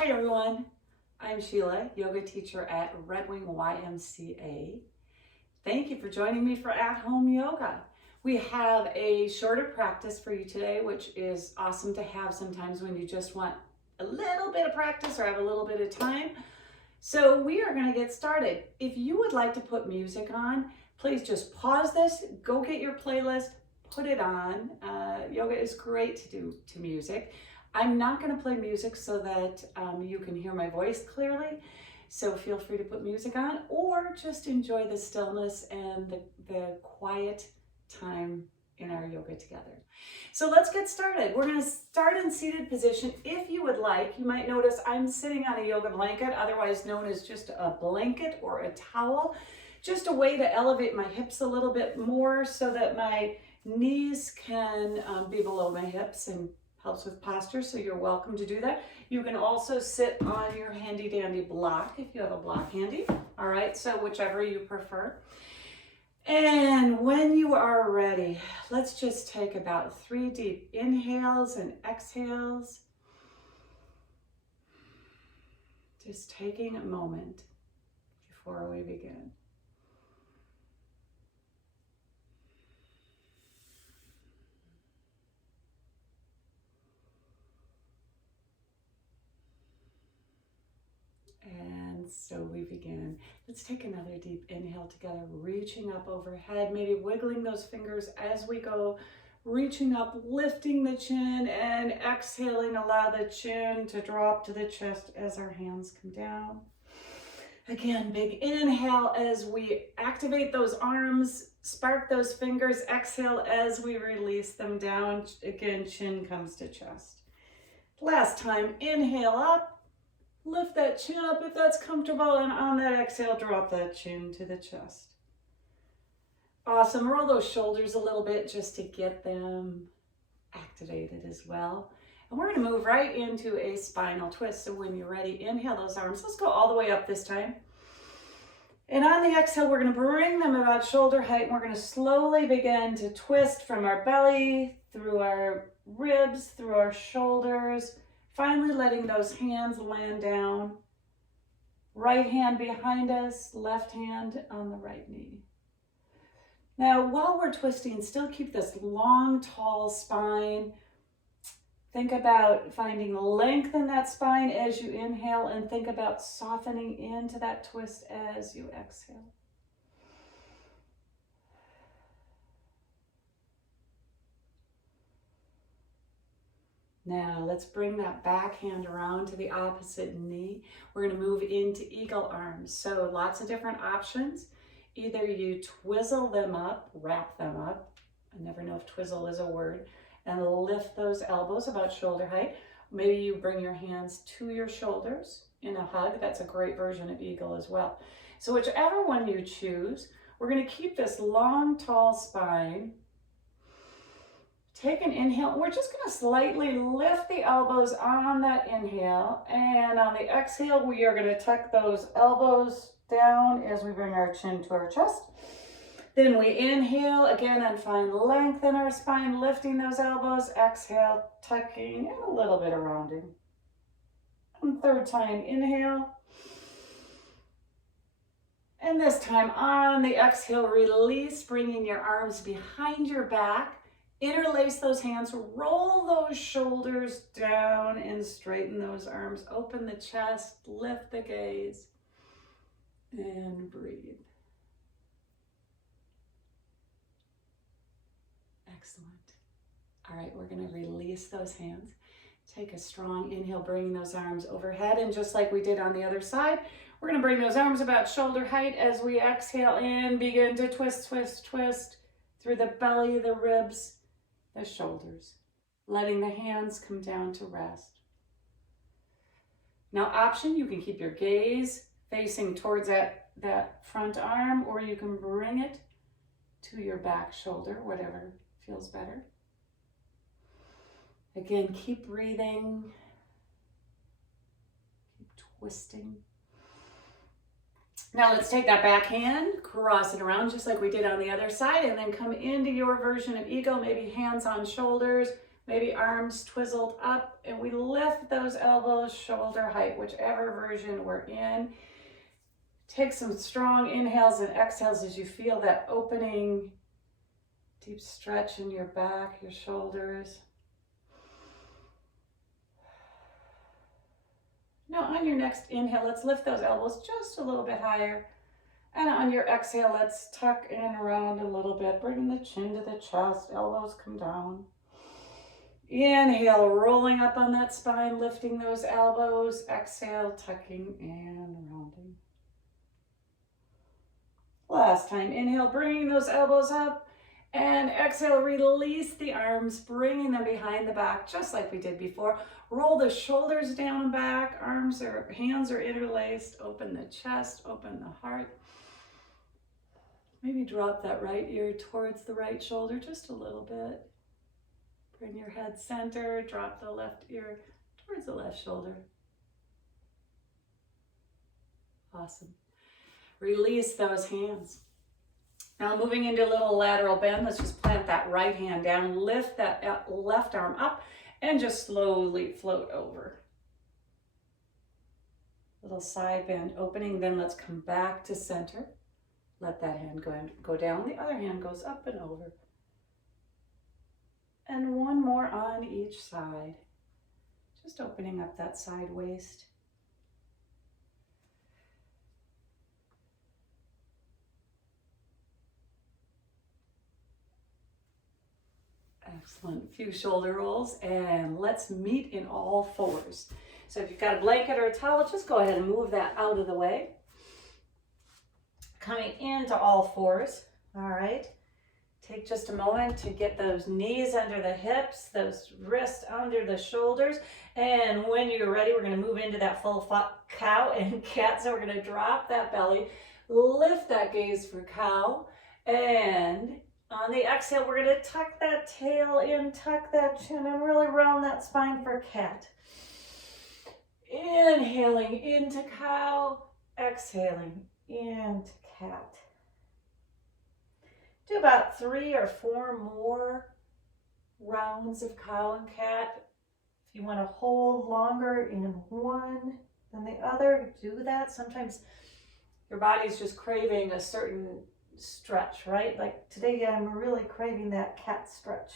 Hi everyone, I'm Sheila, yoga teacher at Red Wing YMCA. Thank you for joining me for at-home yoga. We have a shorter practice for you today, which is awesome to have sometimes when you just want a little bit of practice or have a little bit of time. So we are going to get started. If you would like to put music on, please just pause this, go get your playlist, put it on. Yoga is great to do to music. I'm not going to play music so that you can hear my voice clearly, so feel free to put music on or just enjoy the stillness and the quiet time in our yoga together. So let's get started. We're going to start in seated position. If you would like, you might notice I'm sitting on a yoga blanket, otherwise known as just a blanket or a towel, just a way to elevate my hips a little bit more so that my knees can be below my hips and helps with posture, so you're welcome to do that. You can also sit on your handy dandy block if you have a block handy. All right, so whichever you prefer. And when you are ready, let's just take about 3 deep inhales and exhales. Just taking a moment before we begin. And so we begin. Let's take another deep inhale together, reaching up overhead, maybe wiggling those fingers as we go, reaching up, lifting the chin, and exhaling, allow the chin to drop to the chest as our hands come down. Again, big inhale as we activate those arms, spark those fingers, exhale as we release them down. Again, chin comes to chest. Last time, inhale up. Lift that chin up if that's comfortable, and on that exhale, drop that chin to the chest. Awesome. Roll those shoulders a little bit just to get them activated as well. And we're going to move right into a spinal twist. So when you're ready, inhale those arms. Let's go all the way up this time. And on the exhale, we're going to bring them about shoulder height, and we're going to slowly begin to twist from our belly, through our ribs, through our shoulders, finally letting those hands land down. Right hand behind us, left hand on the right knee. Now, while we're twisting, still keep this long, tall spine. Think about finding length in that spine as you inhale, and think about softening into that twist as you exhale. Now let's bring that back hand around to the opposite knee. We're going to move into eagle arms. So lots of different options. Either you twizzle them up, wrap them up. I never know if twizzle is a word. And lift those elbows about shoulder height. Maybe you bring your hands to your shoulders in a hug. That's a great version of eagle as well. So whichever one you choose, we're going to keep this long, tall spine. Take an inhale. We're just going to slightly lift the elbows on that inhale. And on the exhale, we are going to tuck those elbows down as we bring our chin to our chest. Then we inhale again and find length in our spine, lifting those elbows. Exhale, tucking, and a little bit of rounding. And third time, inhale. And this time on the exhale, release, bringing your arms behind your back. Interlace those hands, roll those shoulders down and straighten those arms. Open the chest, lift the gaze, and breathe. Excellent. All right, we're going to release those hands. Take a strong inhale, bringing those arms overhead. And just like we did on the other side, we're going to bring those arms about shoulder height as we exhale in, begin to twist, twist, twist through the belly, the ribs, the shoulders, letting the hands come down to rest. Now option, you can keep your gaze facing towards that front arm, or you can bring it to your back shoulder, whatever feels better. Again, keep breathing, keep twisting. Now let's take that back hand, cross it around just like we did on the other side, and then come into your version of eagle, maybe hands on shoulders, Maybe arms twizzled up, and we lift those elbows shoulder height, whichever version we're in. Take some strong inhales and exhales as you feel that opening, deep stretch in your back, your shoulders. Now on your next inhale, let's lift those elbows just a little bit higher. And on your exhale, let's tuck in around a little bit, bringing the chin to the chest, elbows come down. Inhale, rolling up on that spine, lifting those elbows. Exhale, tucking and rounding. Last time, inhale, bringing those elbows up. And exhale, release the arms, bringing them behind the back, just like we did before. Roll the shoulders down and back, hands are interlaced. Open the chest, open the heart. Maybe drop that right ear towards the right shoulder just a little bit. Bring your head center, drop the left ear towards the left shoulder. Awesome. Release those hands. Now moving into a little lateral bend, let's just plant that right hand down, lift that left arm up, and just slowly float over. Little side bend opening, then let's come back to center. Let that hand go down, the other hand goes up and over. And one more on each side. Just opening up that side waist. Excellent. A few shoulder rolls, and let's meet in all fours. So if you've got a blanket or a towel, just go ahead and move that out of the way. Coming into all fours. All right. Take just a moment to get those knees under the hips, those wrists under the shoulders. And when you're ready, we're going to move into that full cow and cat. So we're going to drop that belly, lift that gaze for cow, and on the exhale, we're going to tuck that tail in, tuck that chin, and really round that spine for cat. Inhaling into cow, exhaling into cat. Do about 3 or 4 more rounds of cow and cat. If you want to hold longer in one than the other, do that. Sometimes your body's just craving a certain stretch, right? Like today I'm really craving that cat stretch.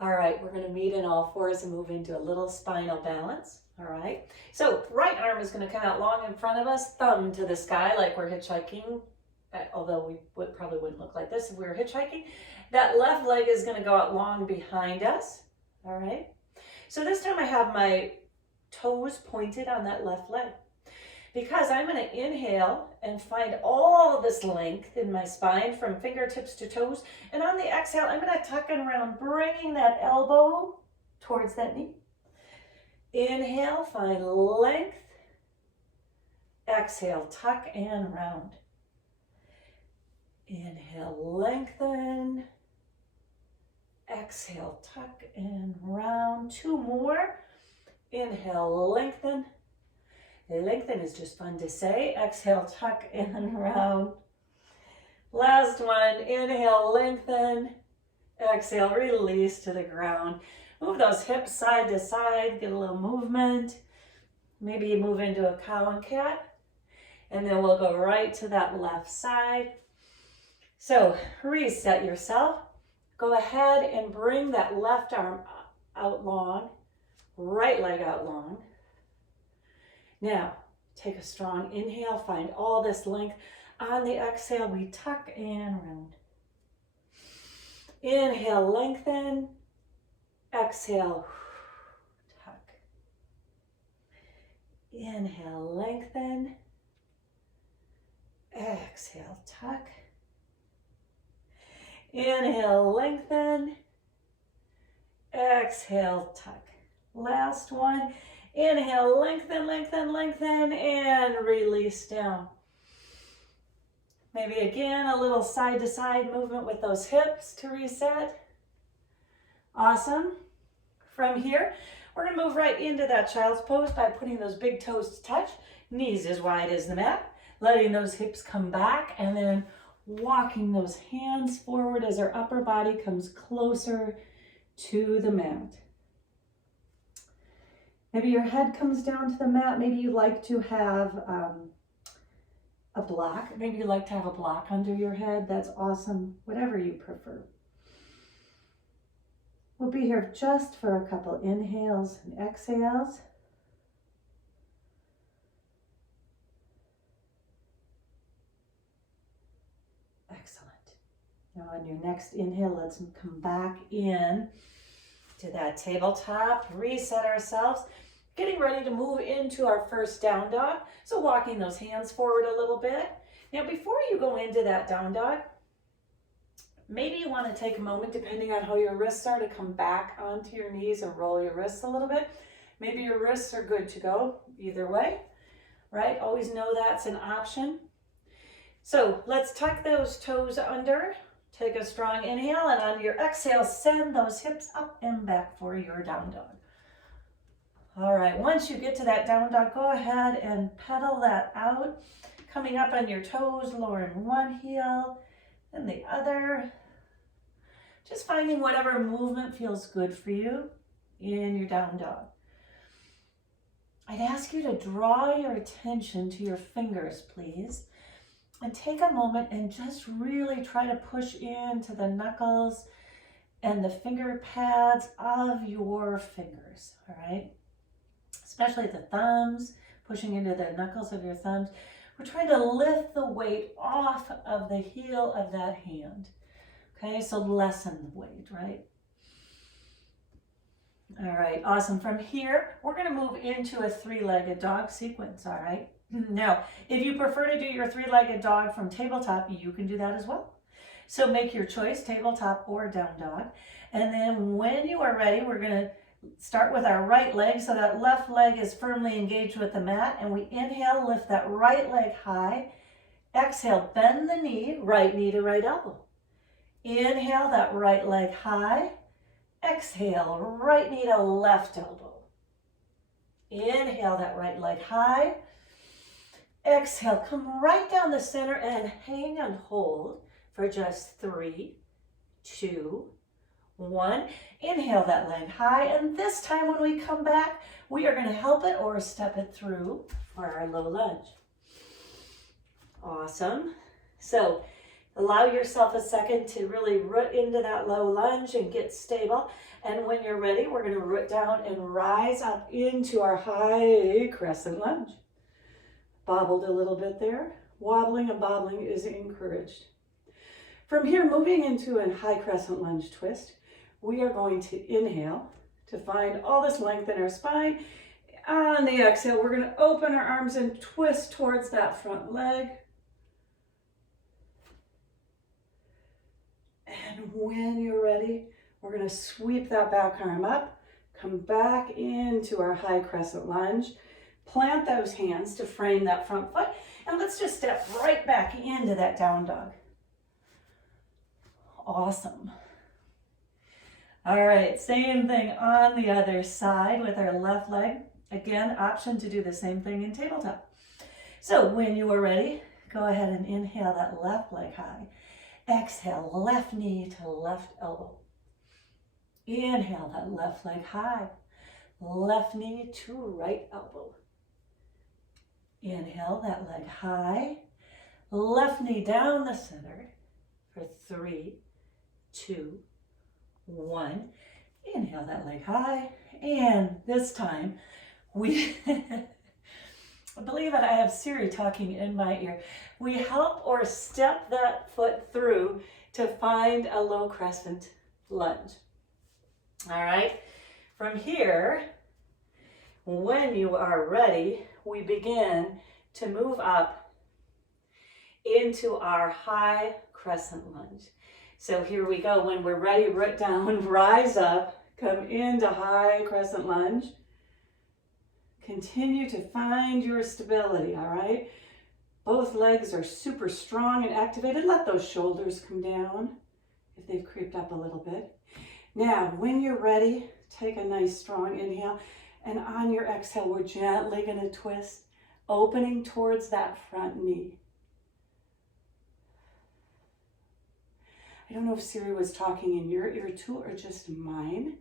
All right, we're going to meet in all fours and move into a little spinal balance. All right, so right arm is going to come out long in front of us, thumb to the sky like we're hitchhiking, although we probably wouldn't look like this if we were hitchhiking. That left leg is going to go out long behind us. All right, so this time I have my toes pointed on that left leg, because I'm going to inhale and find all this length in my spine from fingertips to toes. And on the exhale, I'm going to tuck and round, bringing that elbow towards that knee. Inhale, find length. Exhale, tuck and round. Inhale, lengthen. Exhale, tuck and round. 2 more. Inhale, lengthen. Lengthen is just fun to say. Exhale, tuck and round. Last one. Inhale, lengthen. Exhale, release to the ground. Move those hips side to side. Get a little movement. Maybe you move into a cow and cat. And then we'll go right to that left side. So reset yourself. Go ahead and bring that left arm out long. Right leg out long. Now, take a strong inhale, find all this length. On the exhale, we tuck and round. Inhale, lengthen. Exhale, tuck. Inhale, lengthen. Exhale, tuck. Inhale, lengthen. Exhale, tuck. Last one. Inhale, lengthen, lengthen, lengthen, and release down. Maybe again, a little side to side movement with those hips to reset. Awesome. From here, we're going to move right into that child's pose by putting those big toes to touch, knees as wide as the mat, letting those hips come back, and then walking those hands forward as our upper body comes closer to the mat. Maybe your head comes down to the mat. Maybe you like to have a block. Maybe you like to have a block under your head. That's awesome. Whatever you prefer. We'll be here just for a couple inhales and exhales. Excellent. Now on your next inhale, let's come back in to that tabletop, reset ourselves, getting ready to move into our first down dog. So walking those hands forward a little bit. Now before you go into that down dog, maybe you want to take a moment, depending on how your wrists are, to come back onto your knees and roll your wrists a little bit. Maybe your wrists are good to go either way, right? Always know that's an option. So let's tuck those toes under. Take a strong inhale, and on your exhale, send those hips up and back for your down dog. All right, once you get to that down dog, go ahead and pedal that out. Coming up on your toes, lowering one heel and the other. Just finding whatever movement feels good for you in your down dog. I'd ask you to draw your attention to your fingers, please. And take a moment and just really try to push into the knuckles and the finger pads of your fingers, all right? Especially the thumbs, pushing into the knuckles of your thumbs. We're trying to lift the weight off of the heel of that hand, okay? So lessen the weight, right? All right, awesome. From here, we're gonna move into a three-legged dog sequence, all right? Now, if you prefer to do your three-legged dog from tabletop, you can do that as well. So make your choice, tabletop or down dog. And then when you are ready, we're going to start with our right leg. So that left leg is firmly engaged with the mat. And we inhale, lift that right leg high. Exhale, bend the knee, right knee to right elbow. Inhale, that right leg high. Exhale, right knee to left elbow. Inhale, that right leg high. Exhale, come right down the center and hang and hold for just 3, 2, 1. Inhale that leg high, and this time when we come back, we are going to help it or step it through for our low lunge. Awesome. So allow yourself a second to really root into that low lunge and get stable. And when you're ready, we're going to root down and rise up into our high crescent lunge. Bobbled a little bit there. Wobbling and bobbling is encouraged. From here, moving into a high crescent lunge twist, we are going to inhale to find all this length in our spine. On the exhale, we're going to open our arms and twist towards that front leg. And when you're ready, we're going to sweep that back arm up, come back into our high crescent lunge. Plant those hands to frame that front foot, and let's just step right back into that down dog. Awesome. All right, same thing on the other side with our left leg. Again, option to do the same thing in tabletop. So when you are ready, go ahead and inhale that left leg high. Exhale, left knee to left elbow. Inhale that left leg high. Left knee to right elbow. Inhale that leg high, left knee down the center for 3, 2, 1. Inhale that leg high, and this time we, believe it, I have Siri talking in my ear. We help or step that foot through to find a low crescent lunge. All right, from here, when you are ready, we begin to move up into our high crescent lunge. So here we go. When we're ready, root down, rise up, come into high crescent lunge. Continue to find your stability, all right? Both legs are super strong and activated. Let those shoulders come down if they've creeped up a little bit. Now, when you're ready, take a nice strong inhale. And on your exhale, we're gently going to twist, opening towards that front knee. I don't know if Siri was talking in your ear too or just mine,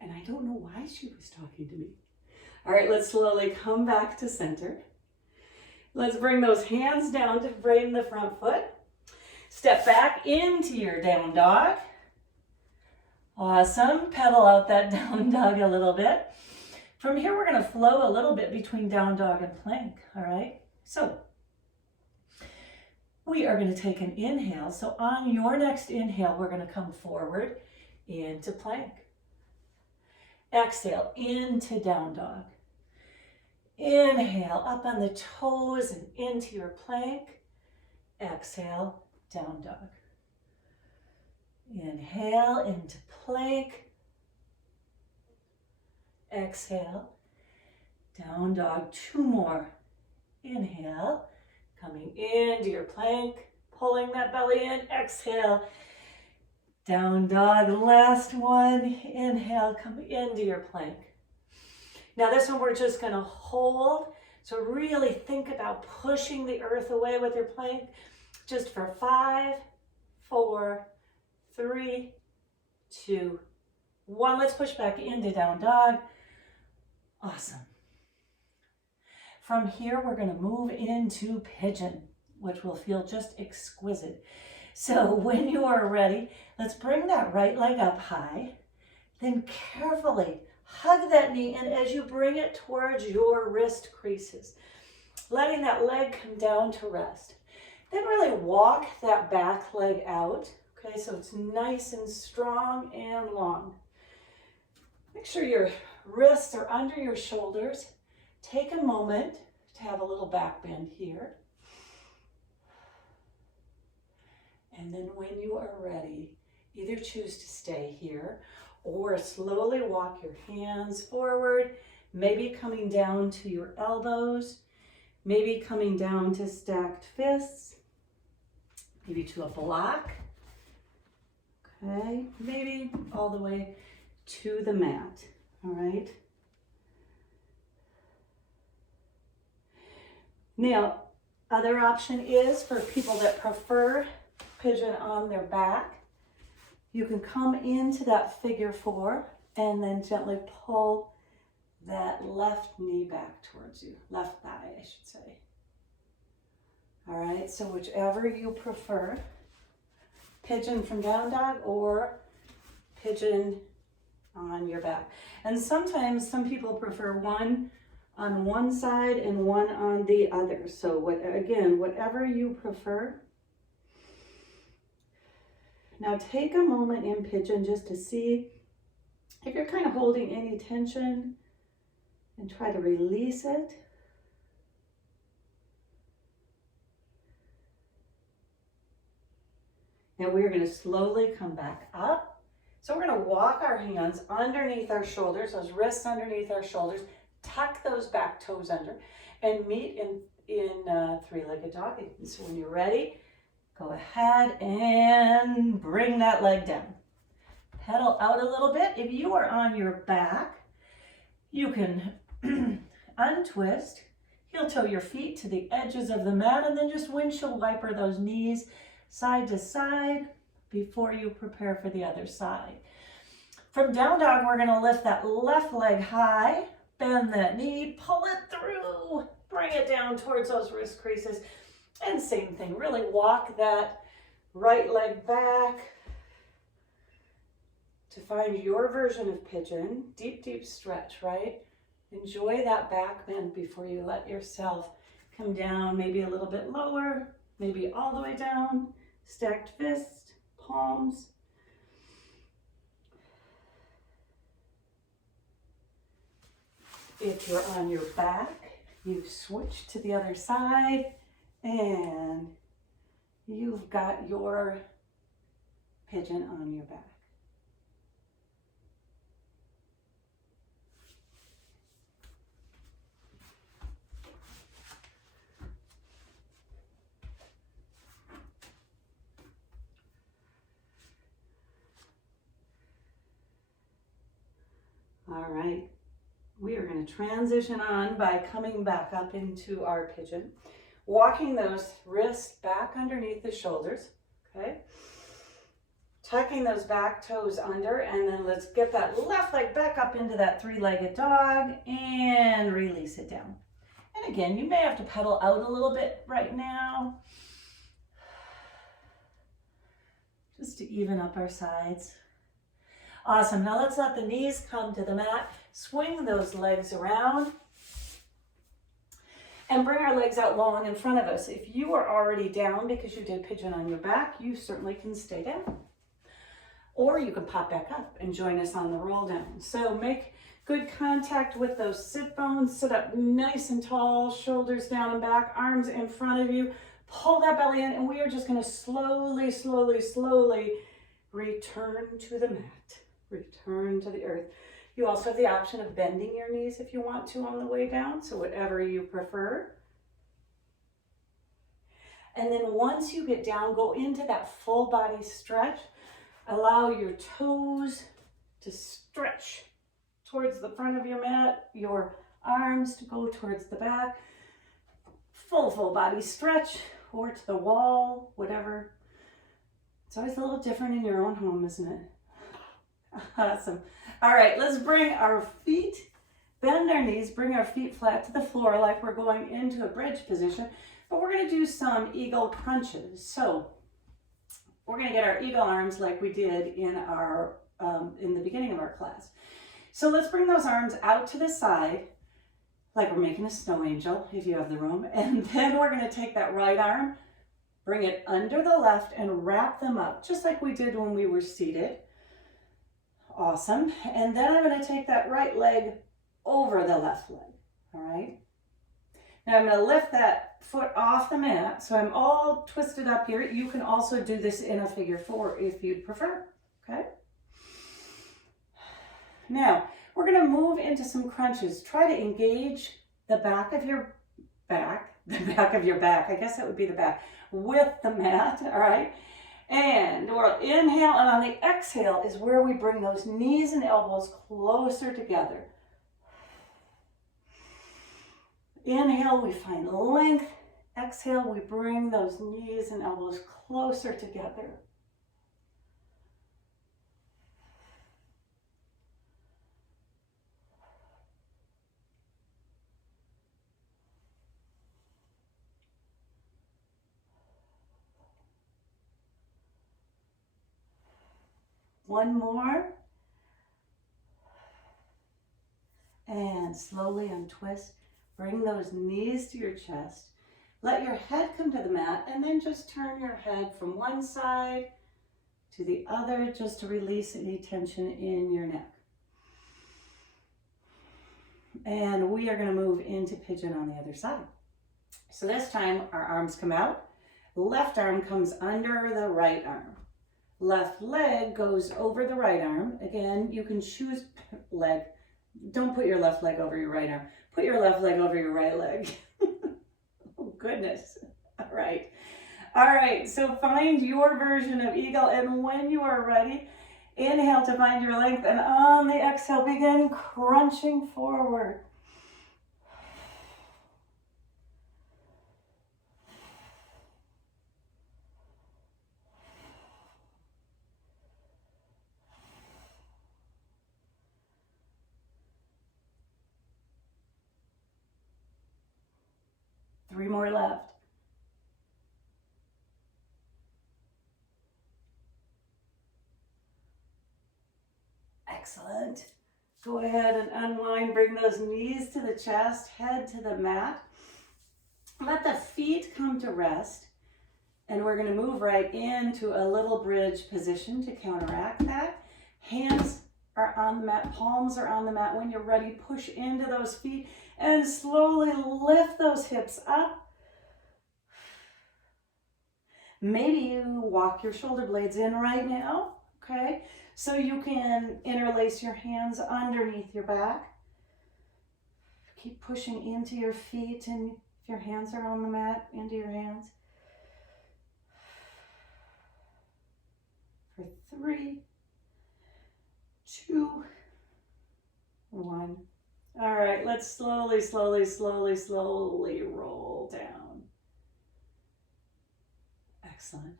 and I don't know why she was talking to me. All right, let's slowly come back to center. Let's bring those hands down to frame the front foot. Step back into your down dog. Awesome. Pedal out that down dog a little bit. From here, we're going to flow a little bit between down dog and plank. All right. So we are going to take an inhale. So on your next inhale, we're going to come forward into plank. Exhale into down dog. Inhale up on the toes and into your plank. Exhale, down dog. Inhale into plank. Exhale, down dog. 2 more. Inhale, coming into your plank, pulling that belly in. Exhale, down dog. Last one. Inhale, come into your plank. Now this one we're just going to hold. So really think about pushing the earth away with your plank. Just for 5, 4, 3, 2, 1. Let's push back into down dog. Awesome. From here, we're going to move into pigeon, which will feel just exquisite. So when you are ready, let's bring that right leg up high. Then carefully hug that knee, and as you bring it towards your wrist creases, letting that leg come down to rest. Then really walk that back leg out. Okay, so it's nice and strong and long. Make sure your wrists are under your shoulders. Take a moment to have a little back bend here. And then when you are ready, either choose to stay here or slowly walk your hands forward, maybe coming down to your elbows, maybe coming down to stacked fists, maybe to a block. Okay, maybe all the way to the mat, all right? Now, other option is for people that prefer pigeon on their back, you can come into that figure 4 and then gently pull that left knee back towards you, left thigh, I should say. All right, so whichever you prefer, pigeon from down dog or pigeon on your back. And sometimes some people prefer one on one side and one on the other. So whatever you prefer. Now take a moment in pigeon just to see if you're kind of holding any tension and try to release it. Now we're going to slowly come back up. So we're going to walk our hands underneath our shoulders, those wrists underneath our shoulders, tuck those back toes under, and meet in three-legged dog. So when you're ready, go ahead and bring that leg down. Pedal out a little bit. If you are on your back, you can untwist, heel toe your feet to the edges of the mat, and then just windshield wiper those knees side to side before you prepare for the other side. From down dog, we're going to lift that left leg high, bend that knee, pull it through, bring it down towards those wrist creases, and same thing, really walk that right leg back to find your version of pigeon. Deep, deep stretch, right? Enjoy that back bend before you let yourself come down, maybe a little bit lower, maybe all the way down. Stacked fists, palms. If you're on your back, you switch to the other side and you've got your pigeon on your back. All right, we are going to transition on by coming back up into our pigeon, walking those wrists back underneath the shoulders, okay? tucking those back toes under, and then let's get that left leg back up into that three-legged dog and release it down. And again, you may have to pedal out a little bit right now, just to even up our sides. Awesome. Now let's let the knees come to the mat. Swing those legs around and bring our legs out long in front of us. If you are already down because you did pigeon on your back, you certainly can stay down. Or you can pop back up and join us on the roll down. So make good contact with those sit bones. Sit up nice and tall, shoulders down and back, arms in front of you. Pull that belly in, and we are just going to slowly, slowly, slowly return to the mat. Return to the earth. You also have the option of bending your knees if you want to on the way down, so whatever you prefer. And then once you get down, go into that full body stretch. Allow your toes to stretch towards the front of your mat, your arms to go towards the back. Full body stretch, or to the wall, whatever. It's always a little different in your own home, isn't it? Awesome. All right, let's bring our feet, bend our knees, bring our feet flat to the floor like we're going into a bridge position, but we're going to do some eagle crunches. So we're going to get our eagle arms like we did in our in the beginning of our class. So let's bring those arms out to the side like we're making a snow angel if you have the room, and then we're going to take that right arm, bring it under the left, and wrap them up just like we did when we were seated. Awesome. And then I'm going to take that right leg over the left leg. All right. Now I'm going to lift that foot off the mat. So I'm all twisted up here. You can also do this in a figure four if you'd prefer. Okay. Now we're going to move into some crunches. Try to engage the back of your back, I guess that would be the back, with the mat. All right. And we'll inhale, and on the exhale is where we bring those knees and elbows closer together. Inhale, we find length. Exhale, we bring those knees and elbows closer together. One more. And slowly untwist. Bring those knees to your chest. Let your head come to the mat, and then just turn your head from one side to the other just to release any tension in your neck. And we are going to move into pigeon on the other side. So this time our arms come out. Left arm comes under the right arm. Left leg goes over the right arm. Again, you can choose leg. Don't put your left leg over your right arm. Put your left leg over your right leg. Oh, goodness. All right. All right, so find your version of eagle, and when you are ready, inhale to find your length, and on the exhale, begin crunching forward. Three more left. Excellent. Go ahead and unwind, bring those knees to the chest, head to the mat. Let the feet come to rest, and we're going to move right into a little bridge position to counteract that. Hands are on the mat, palms are on the mat. When you're ready, push into those feet and slowly lift those hips up. Maybe you walk your shoulder blades in right now, okay? So you can interlace your hands underneath your back. Keep pushing into your feet, and if your hands are on the mat, into your hands. For 3, 2, 1. All right, let's slowly, slowly, slowly, slowly roll down. Excellent.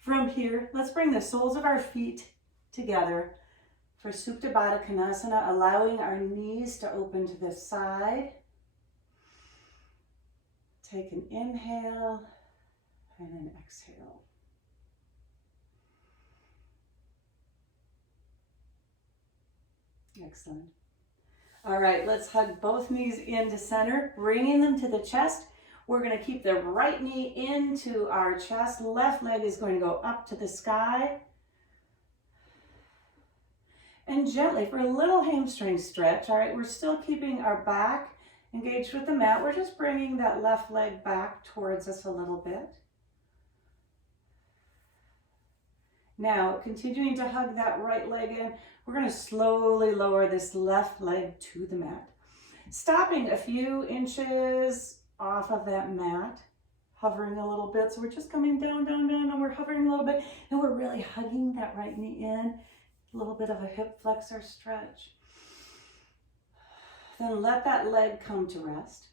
From here, let's bring the soles of our feet together for Supta Baddha Konasana, allowing our knees to open to the side. Take an inhale and an exhale. Excellent. All right, let's hug both knees into center, bringing them to the chest. We're going to keep the right knee into our chest. Left leg is going to go up to the sky. And gently, for a little hamstring stretch, all right, we're still keeping our back engaged with the mat. We're just bringing that left leg back towards us a little bit. Now, continuing to hug that right leg in, we're going to slowly lower this left leg to the mat. Stopping a few inches off of that mat, hovering a little bit. So we're just coming down, down, down, and we're hovering a little bit. And we're really hugging that right knee in. A little bit of a hip flexor stretch. Then let that leg come to rest.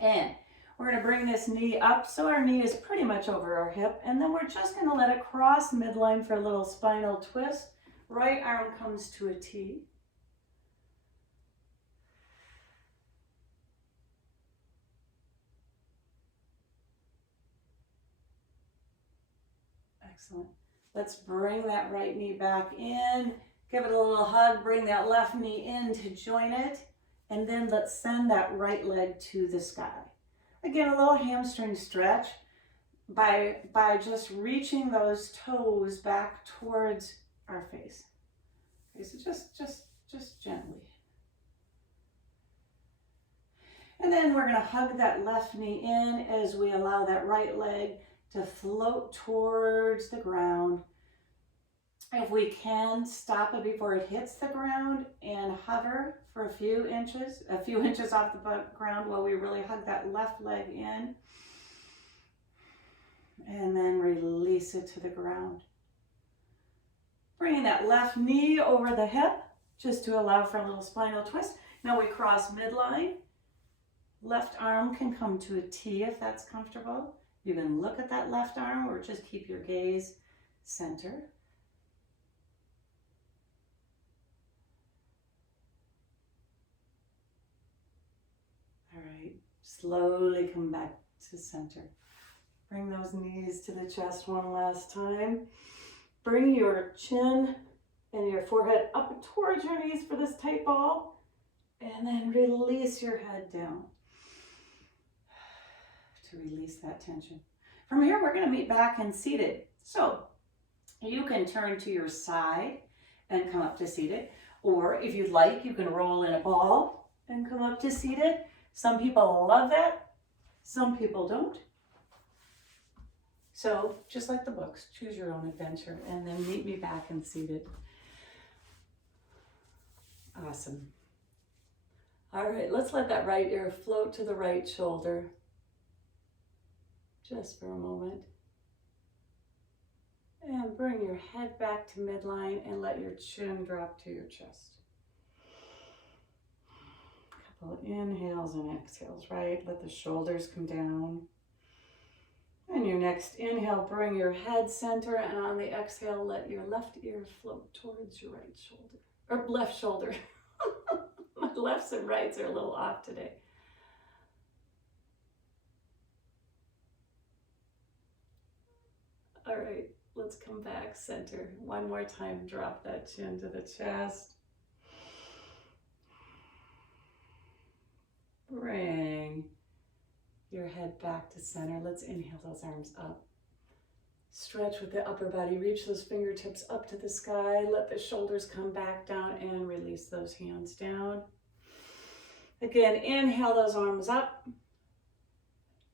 And we're going to bring this knee up so our knee is pretty much over our hip. And then we're just going to let it cross midline for a little spinal twist. Right arm comes to a T. Excellent. Let's bring that right knee back in. Give it a little hug. Bring that left knee in to join it. And then let's send that right leg to the sky. Again, a little hamstring stretch by just reaching those toes back towards our face. Okay, so just gently. And then we're going to hug that left knee in as we allow that right leg to float towards the ground. If we can, stop it before it hits the ground and hover for a few inches off the ground while we really hug that left leg in. And then release it to the ground. Bringing that left knee over the hip just to allow for a little spinal twist. Now we cross midline. Left arm can come to a T if that's comfortable. You can look at that left arm or just keep your gaze center. All right, slowly come back to center. Bring those knees to the chest one last time. Bring your chin and your forehead up towards your knees for this tight ball. And then release your head down to release that tension. From here, we're going to meet back in seated. So you can turn to your side and come up to seated. Or if you'd like, you can roll in a ball and come up to seated. Some people love that. Some people don't. So just like the books, choose your own adventure and then meet me back in seated. Awesome. All right, let's let that right ear float to the right shoulder. Just for a moment. And bring your head back to midline and let your chin drop to your chest. A couple of inhales and exhales, right? Let the shoulders come down. And your next inhale, bring your head center, and on the exhale, let your left ear float towards your right shoulder, or left shoulder. My lefts and rights are a little off today. All right, let's come back center. One more time, drop that chin to the chest. Bring your head back to center. Let's inhale those arms up. Stretch with the upper body. Reach those fingertips up to the sky. Let the shoulders come back down and release those hands down. Again, inhale those arms up.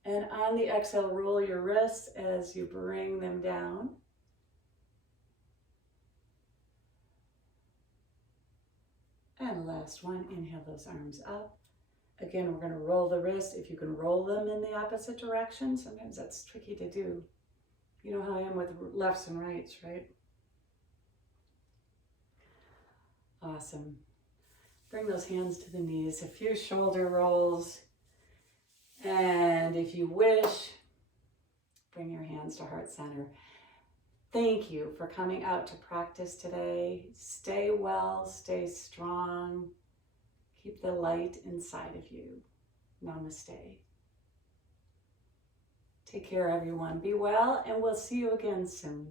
And on the exhale, roll your wrists as you bring them down. And last one, inhale those arms up. Again, we're going to roll the wrists. If you can roll them in the opposite direction, sometimes that's tricky to do. You know how I am with lefts and rights, right? Awesome. Bring those hands to the knees, a few shoulder rolls. And if you wish, Bring your hands to heart center. Thank you for coming out to practice today. Stay well, stay strong. Keep the light inside of you. Namaste. Take care, everyone. Be well, and we'll see you again soon.